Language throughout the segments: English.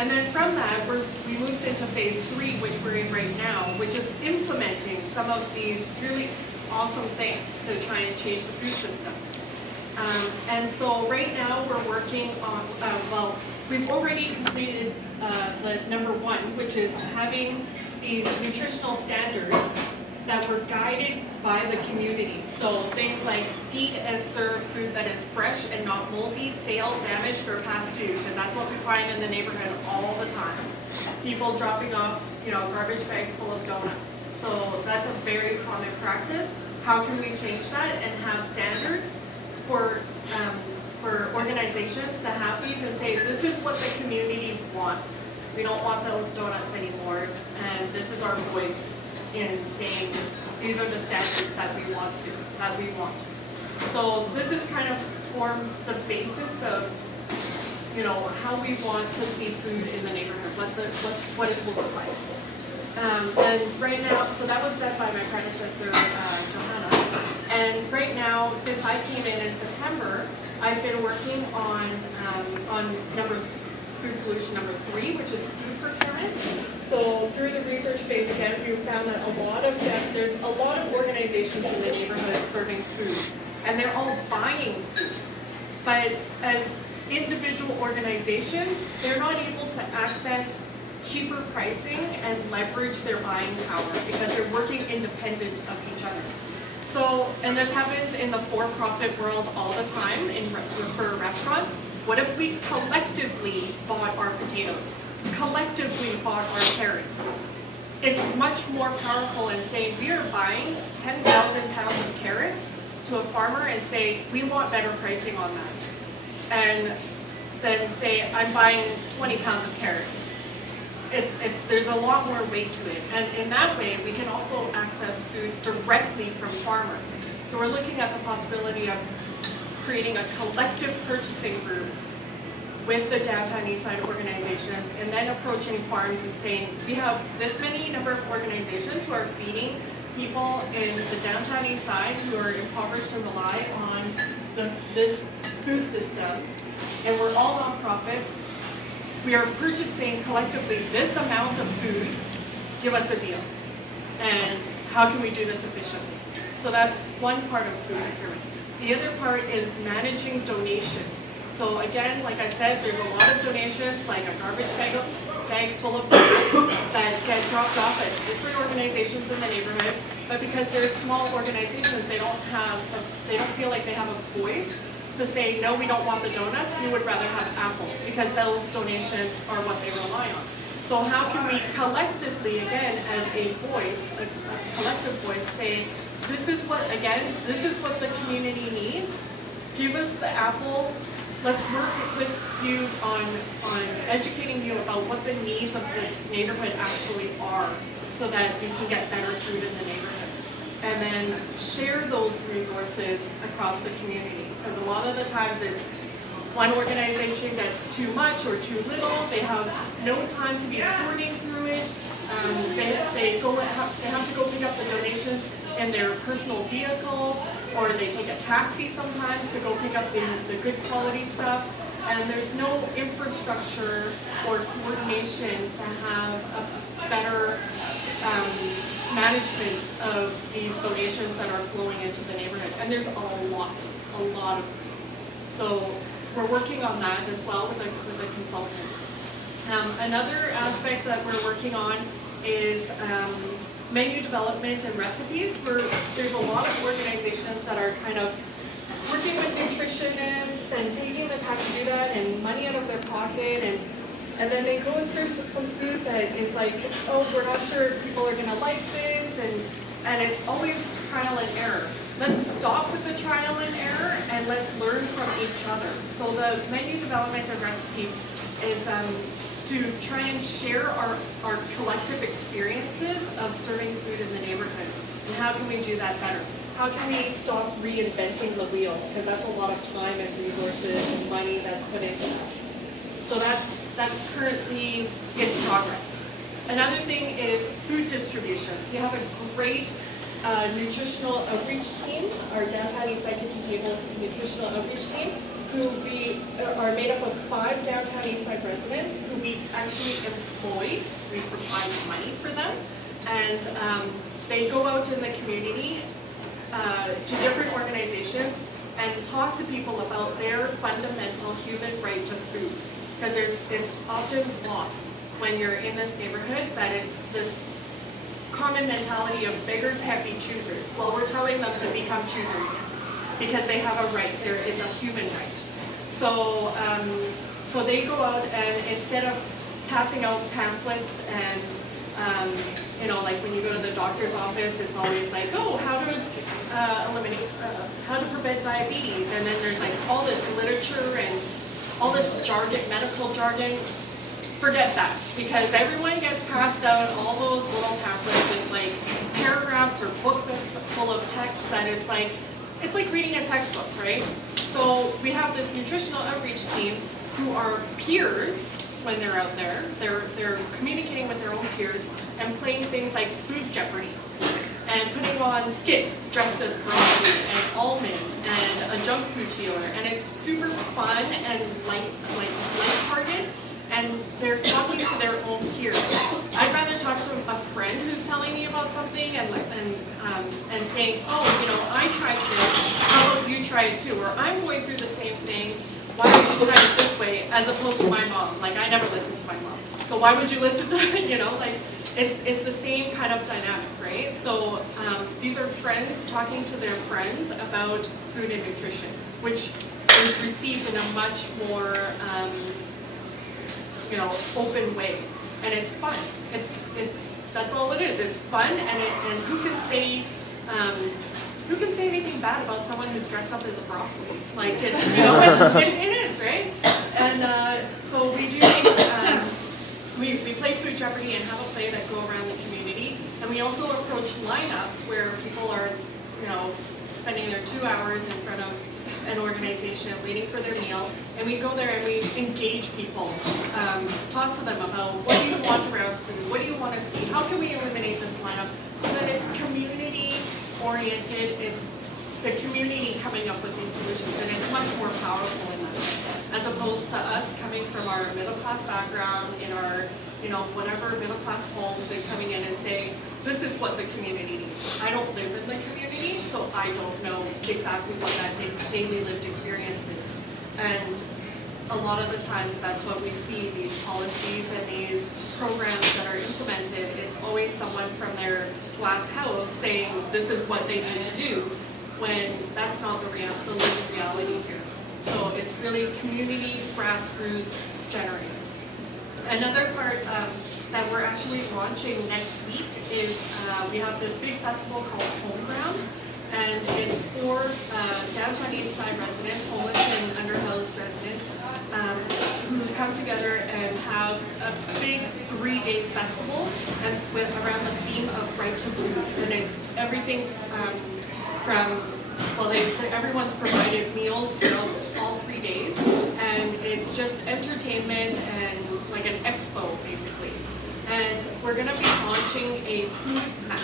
And then from that, we moved into phase 3, which we're in right now, which is implementing some of these really awesome things to try and change the food system. And so right now we're working on, well, we've already completed the number 1, which is having these nutritional standards that were guided by the community. So things like eat and serve food that is fresh and not moldy, stale, damaged, or past due, because that's what we find in the neighborhood all the time. People dropping off, garbage bags full of donuts. So that's a very common practice. How can we change that and have standards for organizations to have these and say, this is what the community wants. We don't want those donuts anymore, and this is our voice in saying these are the standards that we want. So this is kind of forms the basis of how we want to see food in the neighborhood, what it looks like. And right now, so that was done by my predecessor, Johanna. And right now, since I came in September, I've been working on food solution number 3, which is food procurement. So through the research phase again, we found that there's a lot of organizations in the neighborhood serving food, and they're all buying food. But as individual organizations, they're not able to access cheaper pricing and leverage their buying power because they're working independent of each other. So, and this happens in the for-profit world all the time for restaurants. What if we collectively bought our potatoes, collectively bought our carrots? It's much more powerful in saying we are buying 10,000 pounds of carrots to a farmer and say we want better pricing on that. And then say I'm buying 20 pounds of carrots. There's a lot more weight to it. And in that way, we can also access food directly from farmers. So we're looking at the possibility of creating a collective purchasing group with the downtown east side organizations and then approaching farms and saying, we have this many number of organizations who are feeding people in the downtown east side who are impoverished and rely on this food system. And we're all nonprofits. We are purchasing collectively this amount of food, give us a deal. And how can we do this efficiently? So that's one part of food procurement. The other part is managing donations. So again, like I said, there's a lot of donations, like a garbage bag full of donuts that get dropped off at different organizations in the neighborhood. But because they're small organizations, they don't feel like they have a voice to say, no, we don't want the donuts, we would rather have apples, because those donations are what they rely on. So how can we collectively, again, as a voice, a collective voice, say, this is what the community needs, give us the apples, let's work with you on educating you about what the needs of the neighborhood actually are, so that we can get better food in the neighborhood. And then share those resources across the community. Because a lot of the times it's one organization gets too much or too little. They have no time to be sorting through it. They have to go pick up the donations in their personal vehicle, or they take a taxi sometimes to go pick up the good quality stuff. And there's no infrastructure or coordination to have a better management of these donations that are flowing into the neighborhood. And there's a lot of them. So we're working on that as well with a consultant. Another aspect that we're working on is menu development and recipes. There's a lot of organizations that are kind of working with nutritionists and taking the time to do that and money out of their pocket, and then they go and serve some food that is like, oh, we're not sure if people are going to like this, and it's always trial and error. Let's stop with the trial and error and let's learn from each other. So the menu development and recipes is to try and share our collective experiences of serving food in the neighborhood. And how can we do that better? How can we stop reinventing the wheel? Because that's a lot of time and resources and money that's put into that. So that's currently in progress. Another thing is food distribution. We have a great nutritional outreach team, our Downtown Eastside Kitchen Table's nutritional outreach team, who we are made up of 5 Downtown Eastside residents who meet actually employed. We provide money for them, and they go out in the community to different organizations and talk to people about their fundamental human right to food. Because it's often lost when you're in this neighborhood that it's this common mentality of beggars can't be choosers. Well, we're telling them to become choosers because they have a right. It's a human right. So, so they go out and instead of passing out pamphlets and you know, like when you go to the doctor's office, it's always like, oh, how to eliminate, how to prevent diabetes, and then there's like all this literature and all this jargon, medical jargon. Forget that, because everyone gets passed out all those little pamphlets with like paragraphs or booklets full of text that it's like reading a textbook, right? So we have this nutritional outreach team who are peers when they're out there. They're communicating with their own peers and playing things like Food Jeopardy and putting on skits dressed as broccoli and almond and a junk food dealer, and it's super fun and lighthearted. And they're talking to their own peers. I'd rather talk to a friend who's telling me about something and saying, oh, you know, I tried this. How about you try it too? Or I'm going through the same thing. Why don't you try it this way? As opposed to my mom. Like, I never listen to my mom. So why would you listen to, you know, like, it's the same kind of dynamic, right? So these are friends talking to their friends about food and nutrition, which is received in a much more you know, open way, and it's fun. It's that's all it is. It's fun, and who can say anything bad about someone who's dressed up as a broccoli? Like it, you know, it is, right? And so we do things. We play Food Jeopardy and have a play that go around the community, and we also approach lineups where people are, you know, spending their 2 hours in front of an organization waiting for their meal, and we go there and we engage people, talk to them about what do you want around food, what do you want to see, how can we eliminate this lineup, so that it's community oriented, it's the community coming up with these solutions, and it's much more powerful in that way, as opposed to us coming from our middle class background in our, you know, whatever middle class homes and coming in and saying, this is what the community needs. I don't live in the community, so I don't know exactly what that daily lived experience is. And a lot of the times that's what we see, these policies and these programs that are implemented, it's always someone from their glass house saying this is what they need to do, when that's not the lived reality here. So it's really community, grassroots generated. Another part that we're actually launching next week is we have this big festival called Homeground, and it's for downtown East Side residents, homeless and underhoused residents, who come together and have a big 3-day festival and around the theme of right to food. And it's everything from, well, everyone's provided meals for all 3 days, and it's just entertainment and like an expo basically. And we're going to be launching a food map.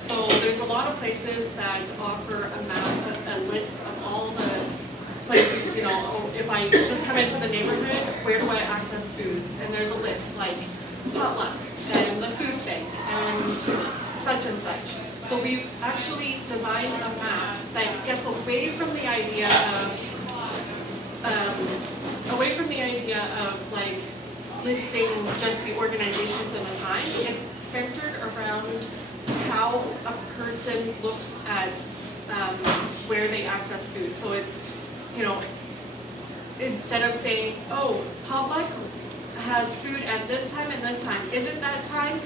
So there's a lot of places that offer a map, a list of all the places, you know, if I just come into the neighborhood, where do I access food? And there's a list like Potluck and the food bank and such and such. So we've actually designed a map that gets away from the idea of like listing just the organizations and the time. It's centered around how a person looks at where they access food. So it's, you know, instead of saying, oh, Potluck has food at this time and this time, isn't that time?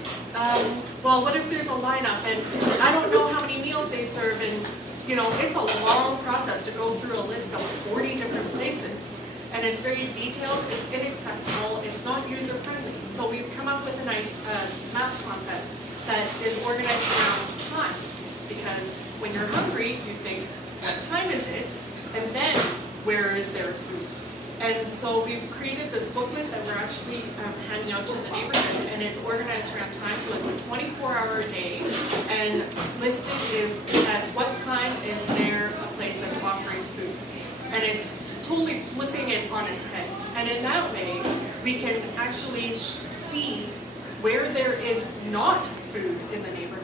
Well, what if there's a lineup and I don't know how many meals they serve, and you know, it's a long process to go through a list of 40 different places. And it's very detailed, it's inaccessible, it's not user-friendly. So we've come up with a map concept that is organized around time. Because when you're hungry, you think, what time is it? And then, where is their food? And so we've created this booklet that we're actually handing out to the neighborhood, and it's organized around time, so it's a 24-hour day, and listed is at what time is there a place that's offering food. And it's totally flipping it on its head. And in that way, we can actually see where there is not food in the neighborhood.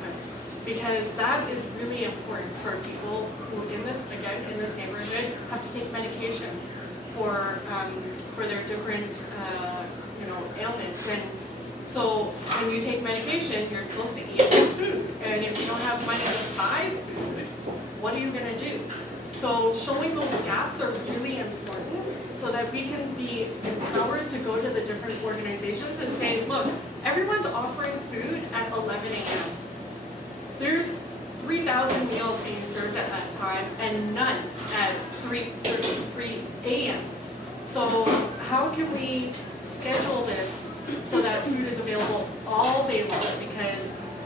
Because that is really important for people who in this neighborhood have to take medications for their different ailments. And so when you take medication, you're supposed to eat food. And if you don't have money to buy food, what are you going to do? So showing those gaps are really important so that we can be empowered to go to the different organizations and say, look, everyone's offering food at 11 a.m. There's 3,000 meals being served at that time and none at 3 a.m. So how can we schedule this so that food is available all day long? Because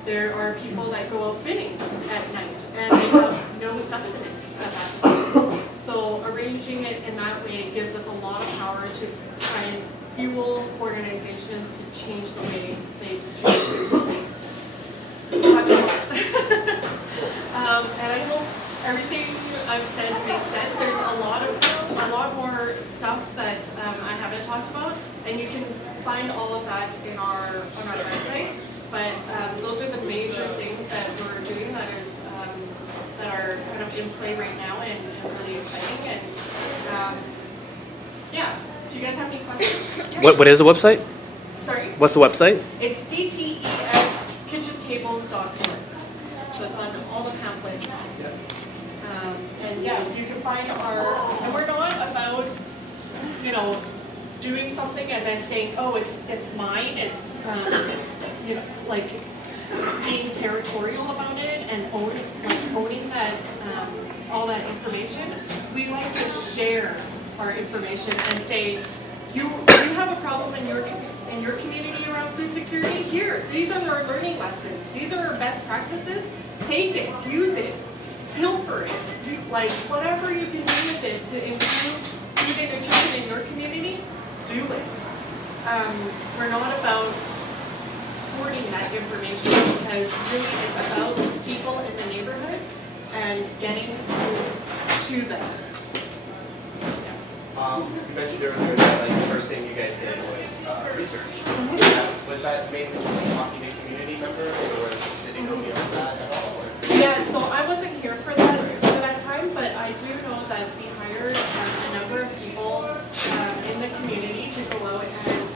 there are people that go out bidding at night and they have no sustenance at that time. So arranging it in that way gives us a lot of power to try and fuel organizations to change the way they distribute food. And I hope everything I've said makes sense. There's a lot more stuff that I haven't talked about, and you can find all of that on our website. But those are the major things that we're doing that are kind of in play right now and really exciting. And yeah, do you guys have any questions? Yeah. What is the website? Sorry? What's the website? It's dteskitchentables.org. So it's on all the pamphlets. And yeah, you can find and we're not about, doing something and then saying, oh, it's mine. It's, like being territorial about it and owning that, all that information. We like to share our information and say, you have a problem in your community around food security. Here, these are our learning lessons. These are our best practices. Take it, use it, pilfer it. Like whatever you can do with it to improve food and nutrition in your community, do it. We're not about hoarding that information because really it's about people in the neighborhood and getting food to them. You mentioned earlier that the first thing you guys did was research. Mm-hmm. Was that mainly just talking to community members, or did it go beyond that at all? Or? Yeah, so I wasn't here for that time, but I do know that we hired a number of people in the community to go out, and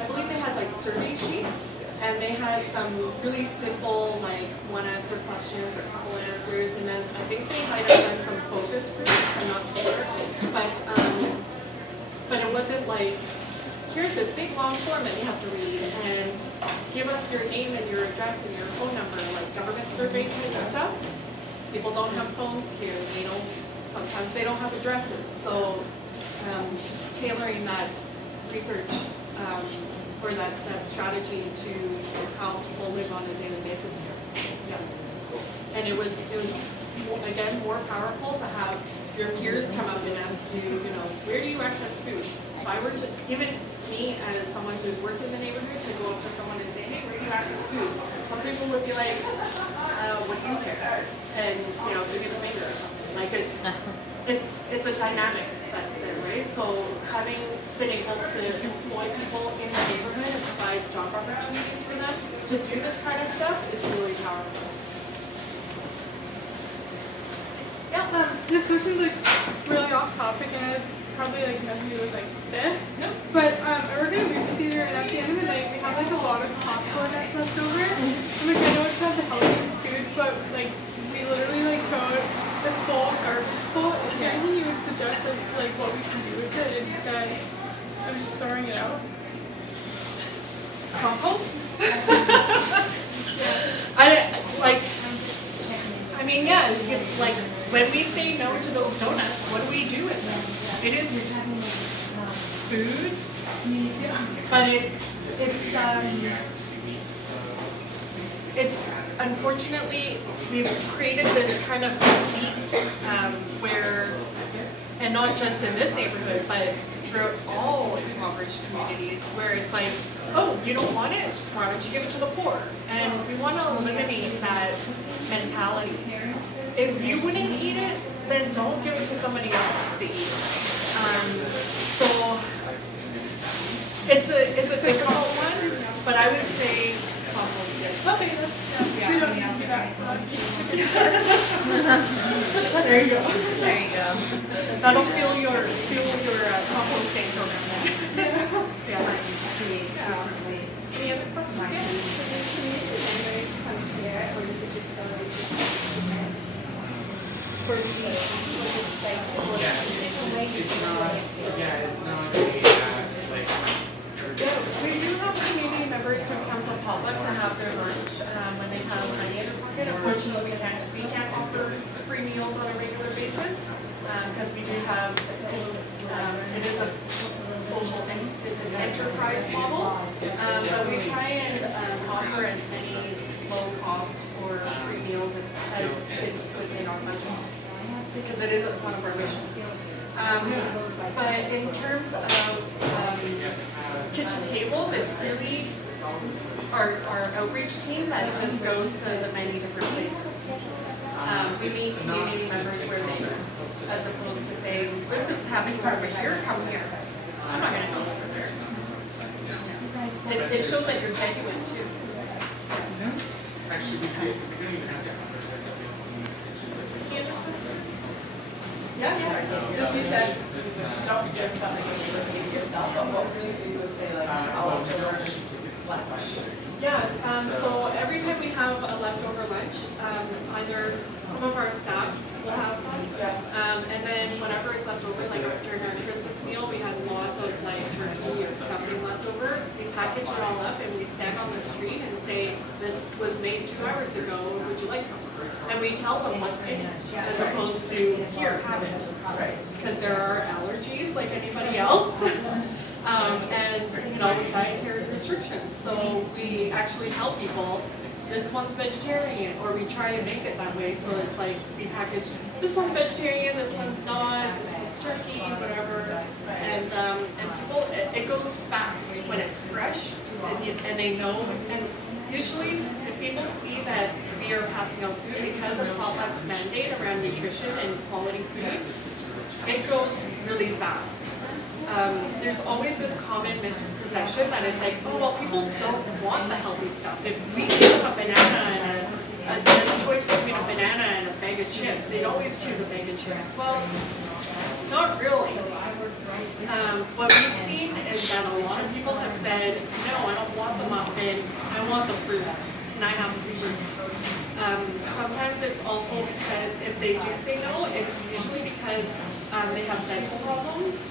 I believe they had like survey sheets, and they had some really simple like one-answer questions or couple answers, and then I think they might have done some focus groups. I'm not sure, but it wasn't like, here's this big long form that you have to read and give us your name and your address and your phone number, like government survey type of stuff. People don't have phones here. Sometimes they don't have addresses. So tailoring that research or that strategy to how people live on a daily basis here. Yeah. And it was again more powerful to have your peers come up and ask you, where do you access food? If I were to, even me as someone who's worked in the neighborhood, to go up to someone and say, hey, where do you access food? Some people would be like, what do you care? And, give me the finger or something. Like it's a dynamic that's there, right? So having been able to employ people in the neighborhood and provide job opportunities for them to do this kind of stuff is really powerful. Yeah, this question's like really off topic and it's probably like nothing to do with like this. No. But I work in a movie theater and at the end of the night we have like a lot of popcorn that's left over. And like I know it's not the healthiest food, but like we literally like throw it the full garbage full. Is there anything you would suggest as to like what we can do with it instead of just throwing it out? Compost? Like when we say no to those donuts, what do we do with them? It is food, but it's unfortunately we've created this kind of feast where, and not just in this neighborhood, but throughout all impoverished communities, where it's like, oh, you don't want it? Why don't you give it to the poor? And we want to eliminate that mentality. If you wouldn't eat it, then don't give it to somebody else to eat. So It's a difficult one, but I would say compost it. Okay, that's, yeah. We don't need to do that, so that's easy. There you go. There you go. That'll fuel your composting program then. Yeah. Any other questions? For me, it's not like we do have community members who come to Potluck to have their lunch when they have money in their pocket. Unfortunately, we can't offer free meals on a regular basis because we do have it is a social it's an enterprise model, but we try and offer as many low cost or free meals as fits within our budget because it is one of our missions. But in terms of kitchen tables, it's really our outreach team that just goes to the many different places. We meet community members where they are, as opposed to saying, this is happening over here, come here. I'm not going to go over there. It shows that you're genuine too. actually we don't even have to advertise that we have Yeah, Because you said, don't give something that you're repeating yourself, but what would you do with, say, like, all of your lunch? Yeah, so every time we have a leftover lunch, either some of our staff will have some, and then whenever it's left over, like during our Christmas meal, we had lots of like turkey or stuffing left over. We package it all up and we stand on the street and say, this was made 2 hours ago, would you like some? And we tell them what's in it, as opposed to, here, have it. Because there are allergies like anybody else. And dietary restrictions. So we actually tell people this one's vegetarian, or we try and make it that way. So it's like we package this one's vegetarian, this one's not, this one's turkey, whatever. And people, it goes fast when it's fresh, and they know. And usually, if people see that we are passing out food because of Potluck's mandate around nutrition and quality food, it goes really fast. There's always this common misperception that it's like, oh, well, people don't want the healthy stuff. If we give them a banana and a choice between a banana and a bag of chips, they'd always choose a bag of chips. Well, not really. What we've seen is that a lot of people have said, no, I don't want the muffin, I want the fruit. Can I have some fruit? Sometimes it's also because if they do say no, it's usually because they have dental problems.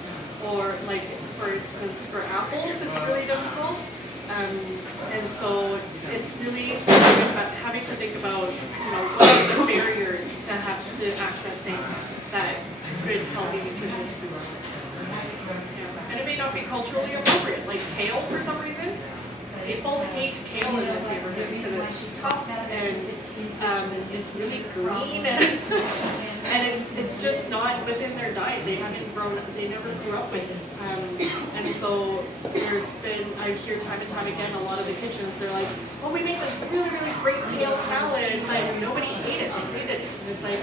Or like, for instance, for apples, it's really difficult. And so it's really having to think about, what are the barriers to have to accessing that good, healthy, nutritious food. Yeah. And it may not be culturally appropriate, like kale for some reason. People hate kale in this neighborhood because it's tough and it's really green and it's just not within their diet. They never grew up with it. And so there's been, I hear time and time again, a lot of the kitchens, they're like, oh, we made this really, really great kale salad, but nobody ate it, they hated it. And it's like,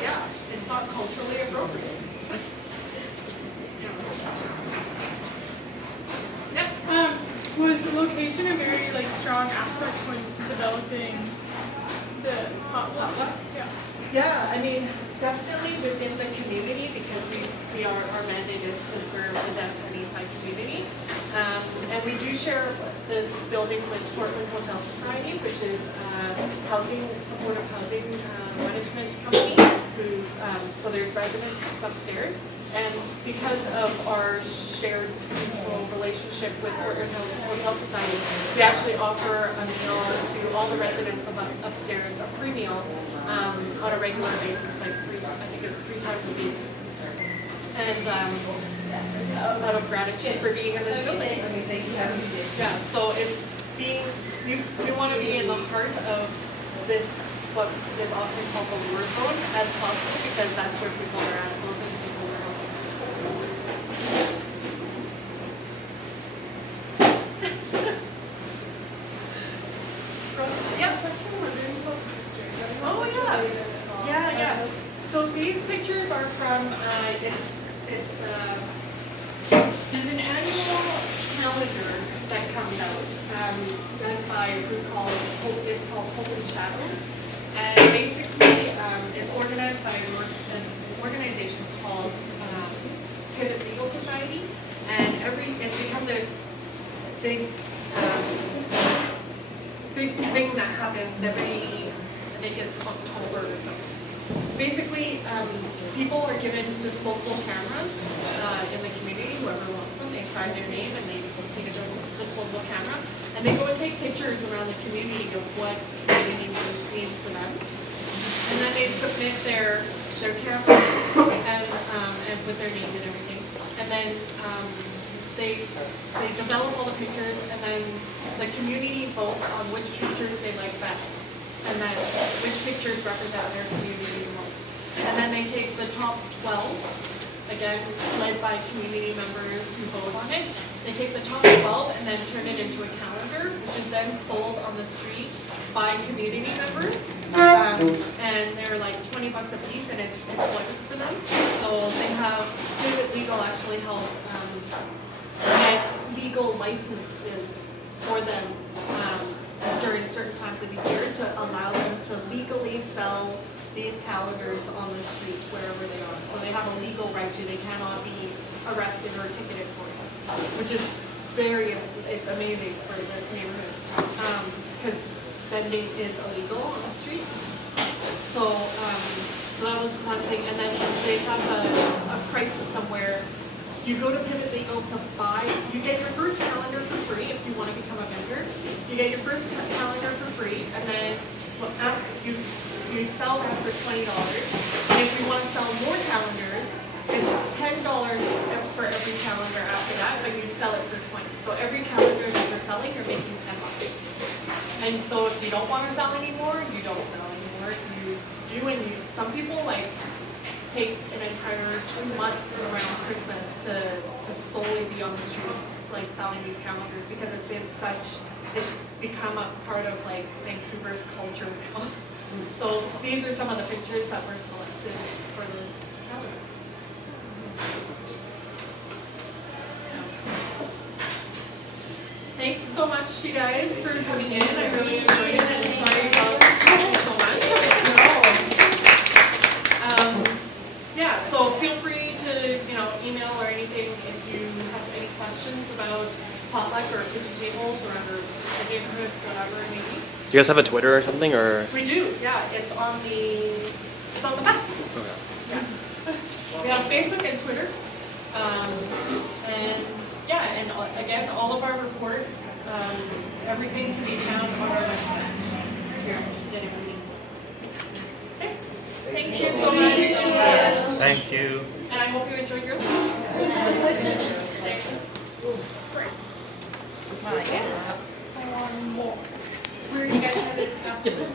yeah, it's not culturally appropriate. Yep. Was location a very strong aspect when developing the Potluck? Yeah. Yeah, I mean, definitely within the community, because our mandate is to serve the downtown Eastside community. And we do share this building with Portland Hotel Society, which is a supportive housing management company. So there's residents upstairs. And because of our shared mutual relationship with Portland Hotel Society, we actually offer a meal to all the residents upstairs, a free meal on a regular basis, I think it's 3 times a week. And out of gratitude for being in this building. Yeah, so it's we want to be in the heart of this, what is often called the war zone, as possible, because that's where people are at. Those are the people we're helping. Oh yeah. So these pictures are from there's an annual Hope and Shadows. And basically, it's organized by an organization called Pivot Legal Society. And it's become this big thing that happens every, I think it's October or something. Basically, people are given disposable cameras in the community, whoever wants one, they sign their name and they take a disposable camera, and they go and take pictures around the community of what community means to them. And then they submit their cameras and put their name and everything. And then they develop all the pictures, and then the community votes on which pictures they like best, and then which pictures represent their community the most. And then they take the top 12, again, led by community members who vote on it. They take the top 12 and then turn it into a calendar, which is then sold on the street by community members. And they're like 20 bucks a piece, and it's employment for them. So they have, Pivot Legal actually helped get legal licenses for them during certain times of the year to allow them to legally sell these calendars on the street wherever they are. So they have a legal right to, they cannot be arrested or ticketed for it, which is it's amazing for this neighborhood, because vending is illegal on the street. So that was one thing. And then they have a price system where you go to Pivot Legal to buy, you get your first calendar for free if you want to become a vendor. You get your first calendar for free, and then after you sell that for $20. And if you want to sell more calendars, it's $10 for every calendar after that, but you sell it for $20. So every calendar that you're selling, you're making $10. And so if you don't want to sell anymore, you don't sell anymore. You do, and some people like take an entire 2 months around Christmas to solely be on the streets, like selling these calendars, because it's become a part of like Vancouver's culture now. So these are some of the pictures that were selected for those calendars. Thanks so much, you guys, for coming in. I really enjoyed it, and sorry about talking so much. Yeah, so feel free to email or anything if you have any questions about Potluck or kitchen tables or the neighborhood, whatever it may be. Do you guys have a Twitter or something, or? We do, yeah. It's on the back. Okay. Yeah. We have Facebook and Twitter. And yeah, and again, all of our reports, everything can be found on our website if you're interested in reading. Okay. Thank you so much. Thank you. And I hope you enjoyed your lunch. Thanks. Great. Where are you guys headed after this?